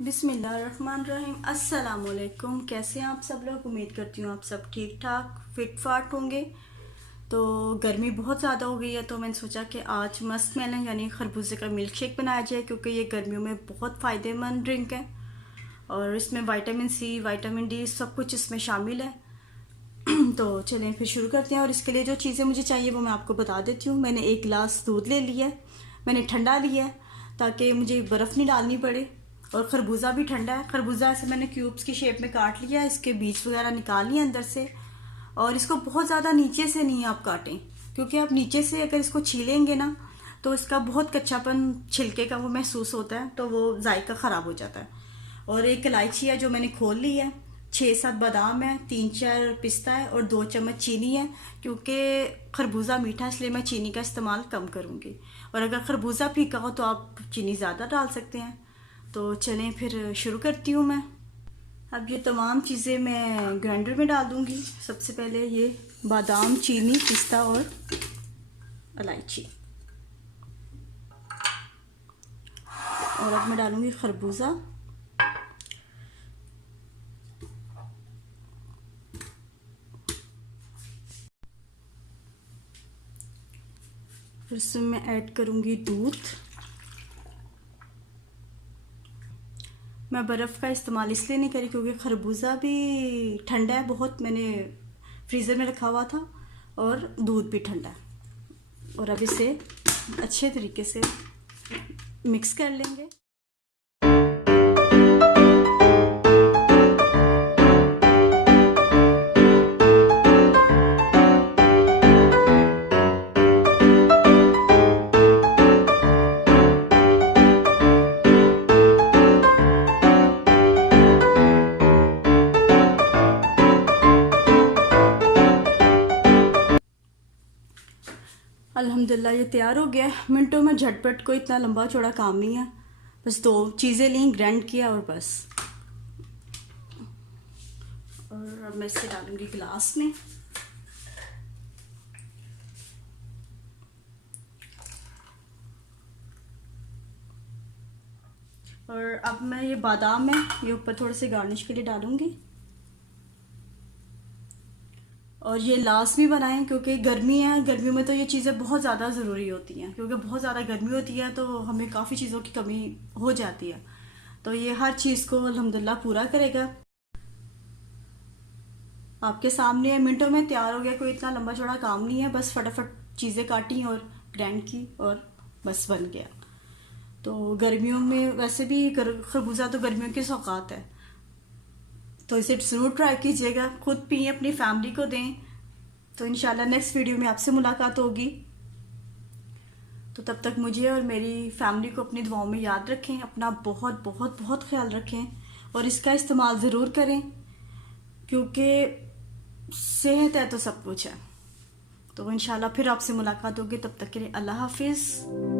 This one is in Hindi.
बिस्मिल्लाहिर्रहमानिर्रहीम। अस्सलाम वालेकुम। कैसे हैं आप सब लोग? उम्मीद करती हूँ आप सब ठीक ठाक फिट फाट होंगे। तो गर्मी बहुत ज़्यादा हो गई है, तो मैंने सोचा कि आज मस्क मेलन यानी खरबूजे का मिल्क शेक बनाया जाए, क्योंकि ये गर्मियों में बहुत फ़ायदेमंद ड्रिंक है और इसमें विटामिन सी, विटामिन डी सब कुछ इसमें शामिल है। तो चलें फिर शुरू करते हैं। और इसके लिए जो चीज़ें मुझे चाहिए वो मैं आपको बता देती हूँ। मैंने 1 गिलास दूध ले लिया है, मैंने ठंडा लिया है ताकि मुझे बर्फ़ नहीं डालनी पड़े। और खरबूजा भी ठंडा है। खरबूजा ऐसे मैंने क्यूब्स की शेप में काट लिया, इसके बीज वगैरह निकाल लिए अंदर से। और इसको बहुत ज़्यादा नीचे से नहीं आप काटें, क्योंकि आप नीचे से अगर इसको छीलेंगे ना तो इसका बहुत कच्चापन छिलके का वो महसूस होता है, तो वो जायका ख़राब हो जाता है। और 1 इलायची है जो मैंने खोल ली है, 6-7 बादाम है, 3-4 पिस्ता है और 2 चम्मच चीनी है। क्योंकि खरबूजा मीठा इसलिए मैं चीनी का इस्तेमाल कम करूँगी, और अगर खरबूजा फीका हो तो आप चीनी ज़्यादा डाल सकते हैं। तो चलें फिर शुरू करती हूँ मैं। अब ये तमाम चीज़ें मैं ग्राइंडर में डाल दूँगी। सबसे पहले ये बादाम, चीनी, पिस्ता और इलायची। और अब मैं डालूँगी खरबूजा। फिर इसमें मैं ऐड करूँगी दूध। मैं बर्फ़ का इस्तेमाल इसलिए नहीं करी क्योंकि खरबूजा भी ठंडा है बहुत, मैंने फ्रीज़र में रखा हुआ था, और दूध भी ठंडा है। और अब इसे अच्छे तरीके से मिक्स कर लेंगे। अल्हम्दुलिल्लाह ये तैयार हो गया है। मिनटों में झटपट, कोई इतना लंबा चौड़ा काम नहीं है। बस 2 चीज़ें ली, ग्राइंड किया और बस। और अब मैं इसे डालूंगी गिलास में। और अब मैं ये बादाम है ये ऊपर थोड़े से गार्निश के लिए डालूंगी। और ये लास्ट भी बनाएं क्योंकि गर्मी है, गर्मियों में तो ये चीज़ें बहुत ज़्यादा ज़रूरी होती हैं, क्योंकि बहुत ज़्यादा गर्मी होती है तो हमें काफ़ी चीज़ों की कमी हो जाती है। तो ये हर चीज़ को अल्हम्दुलिल्लाह पूरा करेगा। आपके सामने मिनटों में तैयार हो गया, कोई इतना लंबा चौड़ा काम नहीं है, बस फटाफट चीज़ें काटी और ग्राइंड की और बस बन गया। तो गर्मियों में वैसे भी खरबूजा तो गर्मियों की सौगात है, तो इसे ज़रूर ट्राई कीजिएगा, खुद पिए, अपनी फैमिली को दें। तो इंशाल्लाह नेक्स्ट वीडियो में आपसे मुलाकात होगी। तो तब तक मुझे और मेरी फैमिली को अपनी दुआओं में याद रखें, अपना बहुत बहुत बहुत ख्याल रखें और इसका इस्तेमाल ज़रूर करें, क्योंकि सेहत है तो सब कुछ है। तो इंशाल्लाह फिर आपसे मुलाकात होगी, तब तक के लिए अल्लाह हाफिज़।